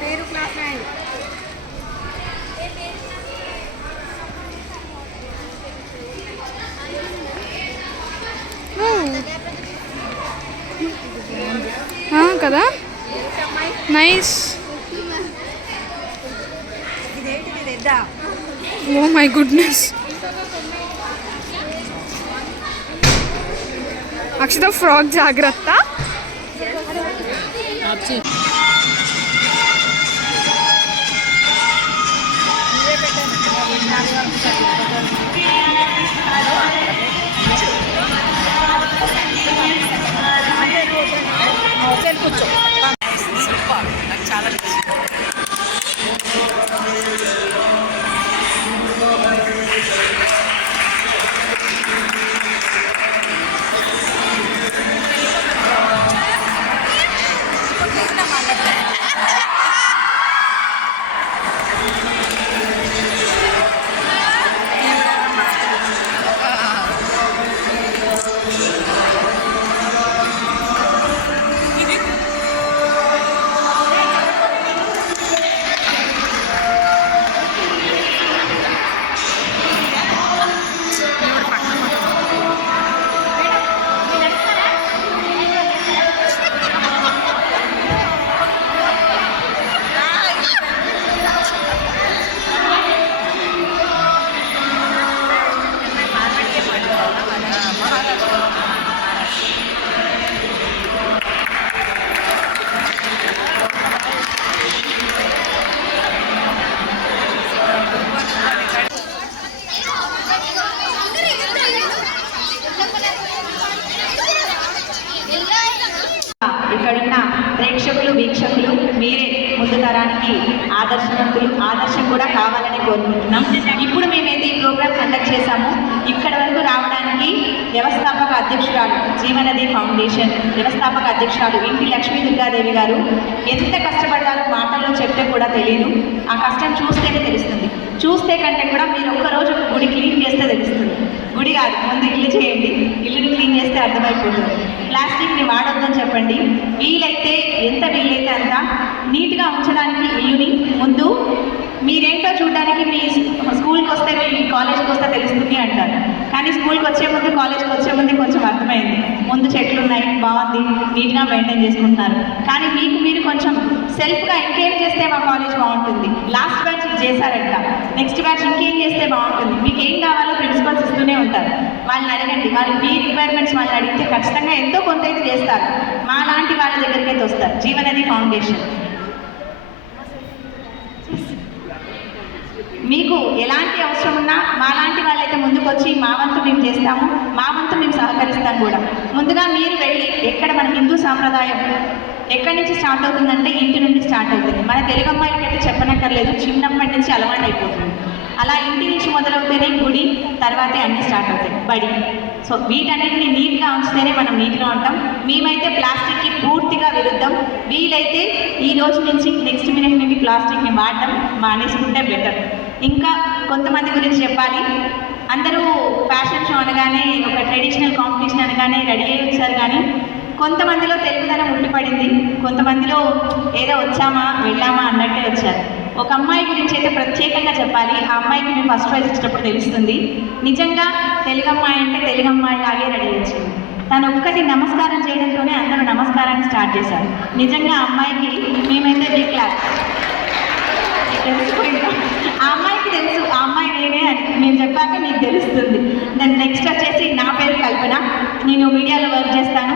పేరు క్లాస్ 9 కదా nice. Oh my goodness. Akshita frock జాగ్రత్త. కూర్చో చాలా ఇక్కడున్న ప్రేక్షకులు వీక్షకులు మీరే ముందు తరానికి ఆదర్శం కూడా కావాలని కోరుకుంటున్నాం. ఇప్పుడు మేమైతే ఈ ప్రోగ్రామ్ కండక్ట్ చేశాము. ఇక్కడ వరకు రావడానికి వ్యవస్థాపక అధ్యక్షురాలు జీవనది ఫౌండేషన్ వ్యవస్థాపక అధ్యక్షురాలు ఇంటి లక్ష్మీ దుర్గాదేవి గారు ఎంత కష్టపడ్డారో మాటల్లో చెప్తే కూడా తెలియదు. ఆ కష్టం చూస్తేనే తెలుస్తుంది. చూస్తే కంటే కూడా మీరు ఒక్కరోజు గుడి క్లీన్ చేస్తే తెలుస్తుంది. గుడి కాదు, ముందు ఇల్లు చేయండి. ఇల్లుని క్లీన్ చేస్తే అర్థమైపోతుంది. ప్లాస్టిక్ని వాడొద్దని చెప్పండి. వీలైతే ఎంత వీలైతే అంత నీట్గా ఉంచడానికి ఇల్లుని ముందు మీరేంటో చూడడానికి మీ స్కూల్కి వస్తే మీ కాలేజ్కి వస్తే తెలుస్తుంది అంటారు. కానీ స్కూల్కి వచ్చే ముందు కాలేజ్కి వచ్చే ముందు కొంచెం అర్థమైంది. ముందు చెట్లు ఉన్నాయి, బాగుంది, నీట్గా మెయింటైన్ చేసుకుంటున్నారు. కానీ మీకు మీరు కొంచెం సెల్ఫ్గా ఇంకేం చేస్తే మా కాలేజ్ బాగుంటుంది, లాస్ట్ బ్యాచ్ ఇది చేశారంట, నెక్స్ట్ బ్యాచ్ ఇంకేం చేస్తే బాగుంటుంది, మీకు ఏం కావాలో ప్రిన్సిపల్స్ ఇస్తూనే ఉంటారు. వాళ్ళని అడగండి. వాళ్ళు మీ రిక్వైర్మెంట్స్ వాళ్ళని అడిగితే ఖచ్చితంగా ఎంతో కొంత అయితే చేస్తారు. మా లాంటి వాళ్ళ దగ్గరికి అయితే వస్తారు. జీవనది ఫౌండేషన్ మీకు ఎలాంటి అవసరం ఉన్నా మాలాంటి వాళ్ళైతే ముందుకు వచ్చి మా వంతు మేము చేస్తాము, మా వంతు మేము సహకరిస్తాం కూడా. ముందుగా మీరు వెళ్ళి ఎక్కడ మన హిందూ సాంప్రదాయం ఎక్కడి నుంచి స్టార్ట్ అవుతుందంటే ఇంటి నుండి స్టార్ట్ అవుతుంది. మన తెలుగు అమ్మాయిలకైతే చెప్పనక్కర్లేదు, చిన్నప్పటి నుంచి అలవాటు అయిపోతుంది. అలా ఇంటి నుంచి మొదలవుతేనే గుడి, తర్వాతే అన్నీ స్టార్ట్ అవుతాయి, బడి. సో వీటన్నిటిని నీట్గా ఉంచితేనే మనం నీట్గా ఉంటాం. మేమైతే ప్లాస్టిక్కి పూర్తిగా విరుద్ధం. వీలైతే ఈ రోజు నుంచి నెక్స్ట్ మినిట్ నుండి ప్లాస్టిక్ని వాడడం మానేసుకుంటే బెటర్. ఇంకా కొంతమంది గురించి చెప్పాలి. అందరూ ఫ్యాషన్ షో అనగానే ఒక ట్రెడిషనల్ కాంపిటీషన్ అనగానే రెడీ అయ్యి వచ్చారు. కానీ కొంతమందిలో తెలుగుదనం ఉండిపడింది, కొంతమందిలో ఏదో వచ్చామా వెళ్ళామా అన్నట్టే వచ్చారు. ఒక అమ్మాయి గురించి అయితే ప్రత్యేకంగా చెప్పాలి. ఆ అమ్మాయికి మేము ఫస్ట్ ప్రైజ్ ఇచ్చినప్పుడు తెలుస్తుంది నిజంగా తెలుగు అమ్మాయి అంటే తెలుగు అమ్మాయి లాగే రెడీ వచ్చింది. తను ఒక్కటి నమస్కారం చేయడంతోనే అందరూ నమస్కారాన్ని స్టార్ట్ చేశారు. నిజంగా ఆ అమ్మాయికి మేమైతే బిగ్ క్లాస్. ఆ అమ్మాయికి తెలుసు ఆ అమ్మాయి నేనే అని. నేను చెప్పాక మీకు తెలుస్తుంది. దాని నెక్స్ట్ వచ్చేసి నా పేరు కల్పన, నేను మీడియాలో వర్క్ చేస్తాను.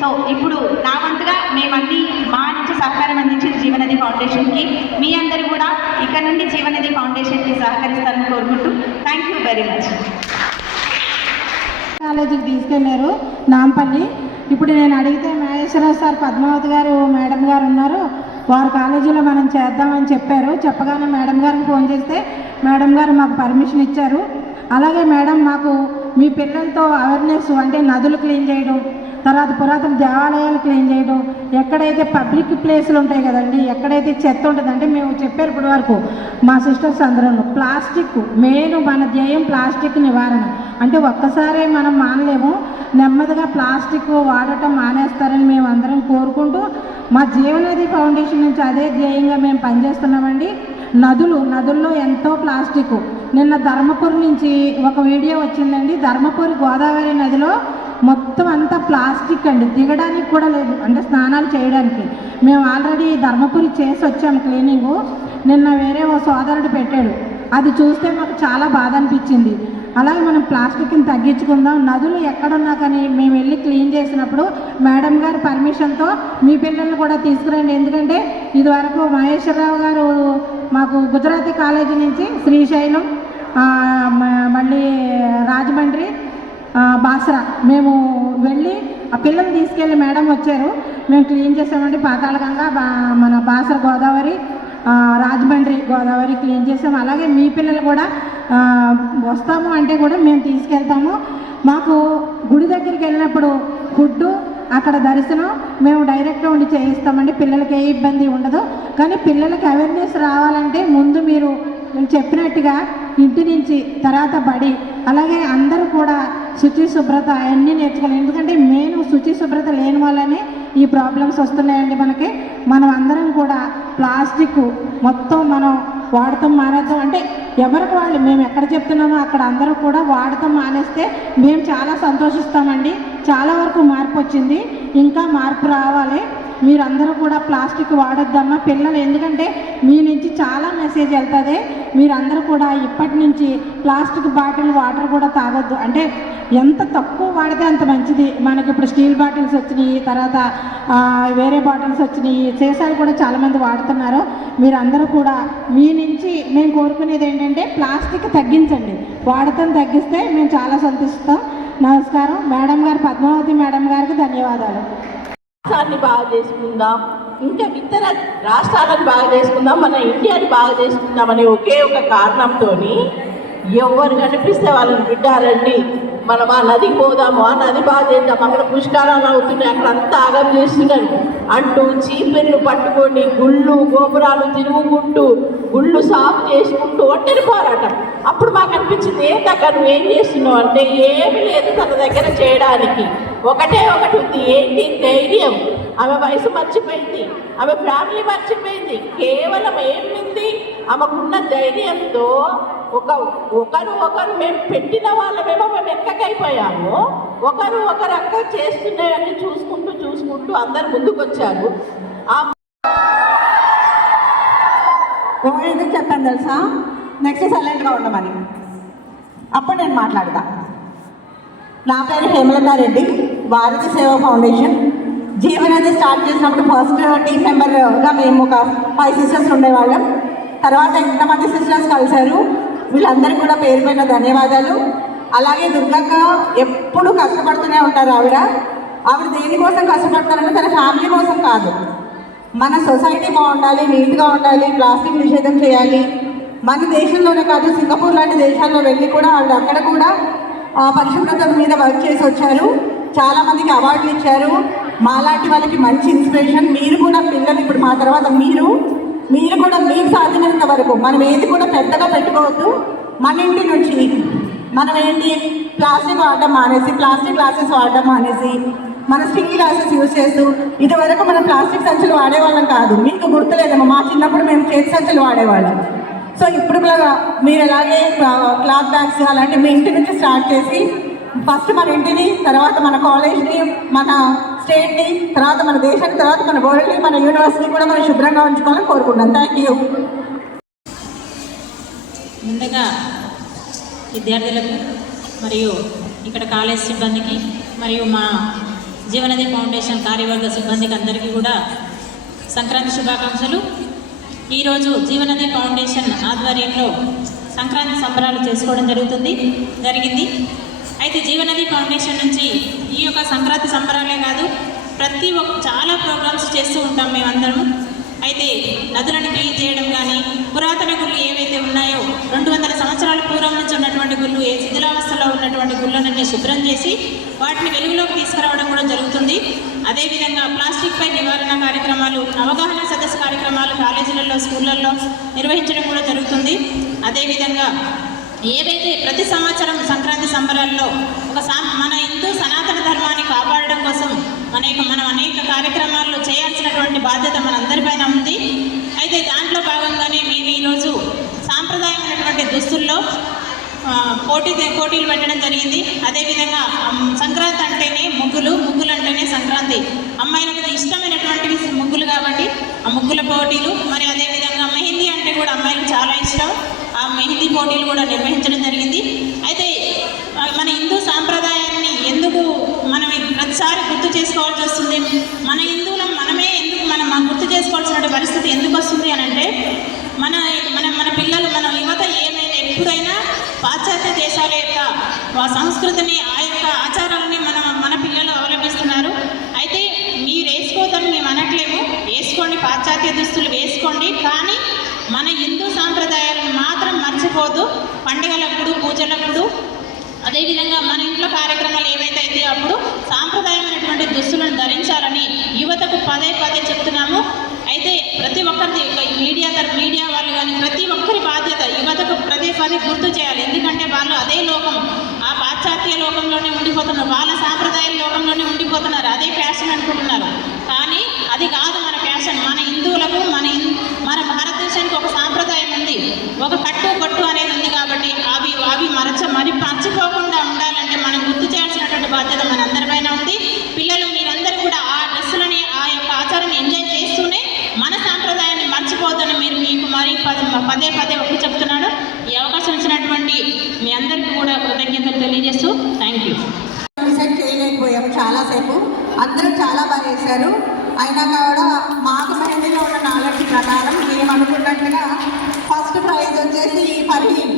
సో ఇప్పుడు నా వంతుగా మేమన్నీ మా నుంచి సహకారం అందించి జీవనది ఫౌండేషన్కి మీ అందరూ కూడా ఇక్కడ నుండి జీవనది ఫౌండేషన్కి సహకరిస్తారని కోరుకుంటూ థ్యాంక్ యూ వెరీ మచ్. కాలేజీకి తీసుకెళ్లారు నాంపల్లి. ఇప్పుడు నేను అడిగితే మహేశ్వరరావు సార్, పద్మావతి గారు మేడం గారు ఉన్నారు, వారు కాలేజీలో మనం చేద్దామని చెప్పారు. చెప్పగానే మేడం గారికి ఫోన్ చేస్తే మేడం గారు మాకు పర్మిషన్ ఇచ్చారు. అలాగే మేడం మాకు మీ పిల్లలతో అవేర్నెస్ అంటే నదులు క్లీన్ చేయడం, తర్వాత పురాతన దేవాలయాలు క్లీన్ చేయడం, ఎక్కడైతే పబ్లిక్ ప్లేసులు ఉంటాయి కదండి, ఎక్కడైతే చెత్త ఉంటుందంటే మేము చెప్పారు ఇప్పటి వరకు మా సిస్టర్స్ అందరూ ప్లాస్టిక్ మెయిన్ మన ధ్యేయం ప్లాస్టిక్ నివారణ. అంటే ఒక్కసారే మనం మానలేము, నెమ్మదిగా ప్లాస్టిక్ వాడటం మానేస్తారని మేము అందరం కోరుకుంటూ మా జీవనది ఫౌండేషన్ నుంచి అదే ధ్యేయంగా మేము పనిచేస్తున్నామండి. నదుల్లో ఎంతో ప్లాస్టిక్. నిన్న ధర్మపురి నుంచి ఒక వీడియో వచ్చిందండి. ధర్మపురి గోదావరి నదిలో మొత్తం అంతా ప్లాస్టిక్ అండి, దిగడానికి కూడా లేదు, అంటే స్నానాలు చేయడానికి. మేము ఆల్రెడీ ధర్మపురి చేసి వచ్చాము క్లీనింగు. నిన్న వేరే ఓ సోదరుడు పెట్టాడు, అది చూస్తే మాకు చాలా బాధ అనిపించింది. అలాగే మనం ప్లాస్టిక్ని తగ్గించుకుందాం. నదులు ఎక్కడున్నా కానీ మేము వెళ్ళి క్లీన్ చేసినప్పుడు మేడం గారి పర్మిషన్తో మీ పిల్లల్ని కూడా తీసుకురండి. ఎందుకంటే ఇదివరకు మహేశ్వరరావు గారు మాకు గుజరాతీ కాలేజీ నుంచి శ్రీశైలం, మళ్ళీ రాజమండ్రి, బాసరా మేము వెళ్ళి ఆ పిల్లల్ని తీసుకెళ్ళి మేడం వచ్చారు, మేము క్లీన్ చేసామండి. పాతాళగంగా, మన బాసర గోదావరి, రాజమండ్రి గోదావరి క్లీన్ చేసాము. అలాగే మీ పిల్లలు కూడా వస్తాము అంటే కూడా మేము తీసుకెళ్తాము. మాకు గుడి దగ్గరికి వెళ్ళినప్పుడు ఫుడ్డు, అక్కడ దర్శనం మేము డైరెక్ట్గా ఉండి చేయిస్తామండి. పిల్లలకి ఏ ఇబ్బంది ఉండదు. కానీ పిల్లలకి అవేర్నెస్ రావాలంటే ముందు మీరు చెప్పినట్టుగా ఇంటి నుంచి, తర్వాత బడి, అలాగే అందరూ కూడా శుచి శుభ్రత అవన్నీ నేర్చుకోవాలి. ఎందుకంటే మెయిన్ శుచి శుభ్రత లేని వల్లనే ఈ ప్రాబ్లమ్స్ వస్తున్నాయండి మనకి. మనం అందరం కూడా ప్లాస్టిక్ మొత్తం మనం వాడటం మానేద్దాం. అంటే ఎవరికి వాళ్ళు మేము ఎక్కడ చెప్తున్నామో అక్కడ అందరూ కూడా వాడటం మానేస్తే మేము చాలా సంతోషిస్తామండి. చాలా వరకు మార్పు వచ్చింది, ఇంకా మార్పు రావాలి. మీరందరూ కూడా ప్లాస్టిక్ వాడొద్దమ్మా పిల్లలు, ఎందుకంటే మీ నుంచి చాలా మెసేజ్ వెళ్తుంది. మీరందరూ కూడా ఇప్పటి నుంచి ప్లాస్టిక్ బాటిల్ వాటర్ కూడా తాగొద్దు. అంటే ఎంత తక్కువ వాడితే అంత మంచిది. మనకి ఇప్పుడు స్టీల్ బాటిల్స్ వచ్చినాయి, తర్వాత వేరే బాటిల్స్ వచ్చినాయి, సీసాలు కూడా చాలామంది వాడుతున్నారు. మీరందరూ కూడా మీ నుంచి మేము కోరుకునేది ఏంటంటే ప్లాస్టిక్ తగ్గించండి. వాడటం తగ్గిస్తే మేము చాలా సంతోషిస్తాం. నమస్కారం. మేడం గారు, పద్మావతి మేడం గారికి ధన్యవాదాలు. రాష్ట్రాన్ని బాగా చేసుకుందాం, ఇంకా ఇతర రాష్ట్రాలను బాగా చేసుకుందాం, మన ఇండియాని బాగా చేసుకుందాం అనే ఒకే ఒక కారణంతో ఎవరు కనిపిస్తే వాళ్ళని బిడ్డారండి, మనం ఆ నదికి పోదాము, ఆ నది బాగా చేద్దాం, అక్కడ పుష్కరాలు అవుతున్నాయి, అక్కడ అంతా ఆగం చేస్తున్నారు అంటూ చీపిర్లు పట్టుకొని గుళ్ళు గోపురాలు తిరుగుకుంటూ గుళ్ళు సాఫ్ చేసుకుంటూ ఒంటరి పోరాటం. అప్పుడు మాకు అనిపించింది, ఏంటక్క నువ్వేం చేస్తున్నావు అంటే, ఏమీ లేదు తన దగ్గర చేయడానికి, ఒకటే ఒకటి ఉంది, ఏంటి ధైర్యం. ఆమె వయసు మర్చిపోయింది, ఆమె ఫ్యామిలీ మర్చిపోయింది, కేవలం ఏమింది ఆమెకున్న ధైర్యంతో ఒకరు మేము పెట్టిన వాళ్ళమేమో మేము ఎక్కకైపోయాము, ఒకరు అక్క చేస్తున్నాయని చూసుకుంటూ అందరు ముందుకు వచ్చారు. ఎందుకు చెప్పాను తెలుసా, నెక్స్ట్ సైలెంట్గా ఉండమని. అప్పుడు నేను మాట్లాడతా. నా పేరు హేమలతారెడ్డి, భారతీయ సేవా ఫౌండేషన్. జీవనది స్టార్ట్ చేసినప్పుడు ఫస్ట్ టీమ్ మెంబర్గా మేము ఒక 5 సిస్టర్స్ ఉండేవాళ్ళం. తర్వాత ఇంతమంది సిస్టర్స్ కలిశారు. వీళ్ళందరికీ కూడా పేరు పైన ధన్యవాదాలు. అలాగే దుర్గక్క ఎప్పుడు కష్టపడుతూనే ఉంటారు. ఆవిడ దేనికోసం కష్టపడతారంటే తన ఫ్యామిలీ కోసం కాదు, మన సొసైటీ బాగుండాలి, నీట్గా ఉండాలి, ప్లాస్టిక్ నిషేధం చేయాలి. మన దేశంలోనే కాదు, సింగపూర్ లాంటి దేశాల్లో వెళ్ళి కూడా ఆవిడ అక్కడ కూడా పరిశుభ్రత మీద వర్క్ చేసి వచ్చారు. చాలామందికి అవార్డులు ఇచ్చారు. మాలాంటి వాళ్ళకి మంచి ఇన్స్పిరేషన్. మీరు కూడా పిల్లలు, ఇప్పుడు మా తర్వాత మీరు కూడా మీకు సాధ్యమైనంత వరకు మనం ఏది కూడా పెద్దగా పెట్టుకోవద్దు. మన ఇంటి నుంచి మనం ఏంటి ప్లాస్టిక్ వాడడం మానేసి, ప్లాస్టిక్ గ్లాసెస్ వాడడం మానేసి, మన స్టీల్ గ్లాసెస్ యూజ్ చేస్తూ, ఇదివరకు మనం ప్లాస్టిక్ సంచులు వాడేవాళ్ళం కాదు. మీకు గుర్తులేదేమో, మా చిన్నప్పుడు మేము చేతి సంచులు వాడేవాళ్ళం. సో ఇప్పుడు మీరు అలాగే క్లాత్ బ్యాగ్స్ అలాంటి మీ ఇంటి నుంచి స్టార్ట్ చేసి ఫస్ట్ మన ఇంటిని, తర్వాత మన కాలేజ్ని, మన స్టేట్ని, తర్వాత మన దేశాన్ని, తర్వాత మన వరల్డ్ని, మన యూనివర్సిటీ కూడా మనం శుభ్రంగా ఉంచుకోవాలని కోరుకుంటాం. Thank you. ముందుగా విద్యార్థులకు మరియు ఇక్కడ కాలేజ్ సిబ్బందికి మరియు మా జీవనది ఫౌండేషన్ కార్యవర్గ సిబ్బందికి అందరికీ కూడా సంక్రాంతి శుభాకాంక్షలు. ఈరోజు జీవనది ఫౌండేషన్ ఆధ్వర్యంలో సంక్రాంతి సంబరాలు చేసుకోవడం జరిగింది. అయితే జీవనది ఫౌండేషన్ నుంచి ఈ యొక్క సంక్రాంతి సంబరాలే కాదు, చాలా ప్రోగ్రామ్స్ చేస్తూ ఉంటాం మేమందరం. అయితే నదులను క్లీన్ చేయడం కానీ పురాతన గుళ్ళు ఏవైతే ఉన్నాయో 200 సంవత్సరాల పూర్వం నుంచి ఉన్నటువంటి గుళ్ళు ఏ శిథిలావస్థలో ఉన్నటువంటి గుళ్ళనన్నీ శుభ్రం చేసి వాటిని వెలుగులోకి తీసుకురావడం కూడా జరుగుతుంది. అదేవిధంగా ప్లాస్టిక్ పై నివారణ కార్యక్రమాలు, అవగాహన సదస్సు కార్యక్రమాలు కాలేజీలలో, స్కూళ్ళల్లో నిర్వహించడం కూడా జరుగుతుంది. అదేవిధంగా ఏవైతే ప్రతి సంవత్సరం సంక్రాంతి సంబరాల్లో మన హిందూ సనాతన ధర్మాన్ని కాపాడడం కోసం మనం అనేక కార్యక్రమాల్లో చేయాల్సినటువంటి బాధ్యత మనందరిపైన ఉంది. అయితే దాంట్లో భాగంగానే మేము ఈరోజు సాంప్రదాయమైనటువంటి దుస్తుల్లో పోటీలు పెట్టడం జరిగింది. అదేవిధంగా సంక్రాంతి అంటేనే ముగ్గులు అంటేనే సంక్రాంతి, అమ్మాయిలకు ఇష్టమైనటువంటివి ముగ్గులు కాబట్టి ఆ ముగ్గుల పోటీలు, మరి అదేవిధంగా మెహందీ అంటే కూడా అమ్మాయిలకు చాలా ఇష్టం, ఆ మెహందీ పోటీలు కూడా నిర్వహించడం జరిగింది. అయితే మన హిందూ సాంప్రదాయాన్ని ఎందుకు మనం ప్రతిసారి గుర్తు చేసుకోవాల్సి వస్తుంది, మన హిందువులం మనమే ఎందుకు మనం గుర్తు చేసుకోవాల్సిన పరిస్థితి ఎందుకు వస్తుంది అని అంటే మన పిల్లలు, మన యువత ఏమైనా ఎప్పుడైనా పాశ్చాత్య దేశాల యొక్క సంస్కృతిని, ఆ యొక్క ఆచారాలని మన పిల్లలు అవలంబిస్తున్నారు. అయితే మీరు వేసుకోవద్దని మేము అనట్లేము, వేసుకోండి, పాశ్చాత్య దుస్తులు వేసుకోండి, కానీ మన హిందూ సాంప్రదాయాలను మాత్రం మర్చిపోదు. పండుగలప్పుడు, పూజలప్పుడు, అదేవిధంగా మన ఇంట్లో కార్యక్రమాలు ఏవైతే అయితే అప్పుడు సాంప్రదాయమైనటువంటి దుస్తులను ధరించాలని యువతకు పదే చెప్తున్నాము. అయితే ప్రతి ఒక్కరిది, మీడియా వాళ్ళు కానీ ప్రతి ఒక్కరి బాధ్యత యువతకు పదే గుర్తు చేయాలి. ఎందుకంటే వాళ్ళు అదే లోకం, ఆ పాశ్చాత్య లోకంలోనే ఉండిపోతున్నారు, వాళ్ళ సాంప్రదాయ లోకంలోనే ఉండిపోతున్నారు, అదే ఫ్యాషన్ అనుకుంటున్నారు. కానీ అది కాదు మన ఫ్యాషన్. మన హిందువులకు, మన భారతదేశానికి ఒక సాంప్రదాయం ఉంది, ఒక కట్టు అనేది ఉంది. కాబట్టి అవి మర్చిపోకుండా ఉండాలంటే మనం గుర్తు చేయాల్సినటువంటి బాధ్యత మనందరిపైన ఉంది. పిల్లలు మీరందరూ కూడా ఆ డ్రెస్సులని, ఆ యొక్క ఆచారాన్ని ఎంజాయ్ చేస్తూనే మన సాంప్రదాయాన్ని మర్చిపోవద్దని మీకు మరీ పదే ఒక్క చెప్తున్నాను. ఈ అవకాశం ఇచ్చినటువంటి మీ అందరికీ కూడా కృతజ్ఞతలు తెలియజేస్తూ థ్యాంక్ యూ. డిసైడ్ చేయలేకపోయాము చాలాసేపు, అందరూ చాలా బాగా చేశారు. అయినా కూడా మాకు మెహందీలో ఉన్న నాలెడ్జ్ ప్రకారం మేము అనుకున్నట్టుగా ఫస్ట్ ప్రైజ్ వచ్చేసి ఫర్హీన్.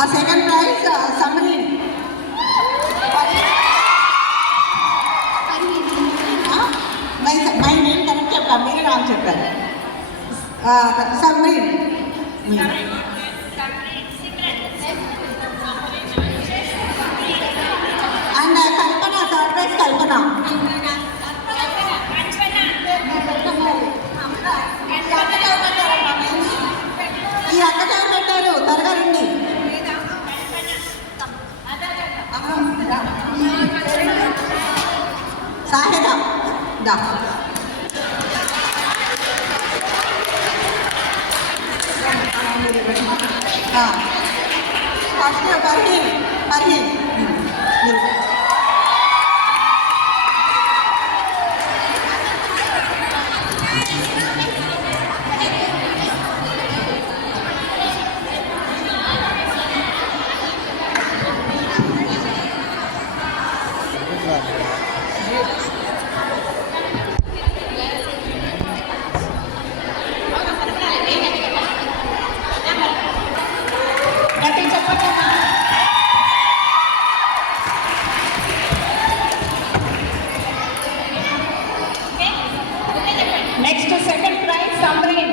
ఆ second prize Samreen. My name correct చెప్పాను, మీరే నాకు చెప్పారు. Samreen. And Kalpana, third prize Kalpana. ఈ అక్క ఎవరు పెట్టారు? త్వరగా రండి. సాహెదా దా. First Farheen. Next second prize Samreen.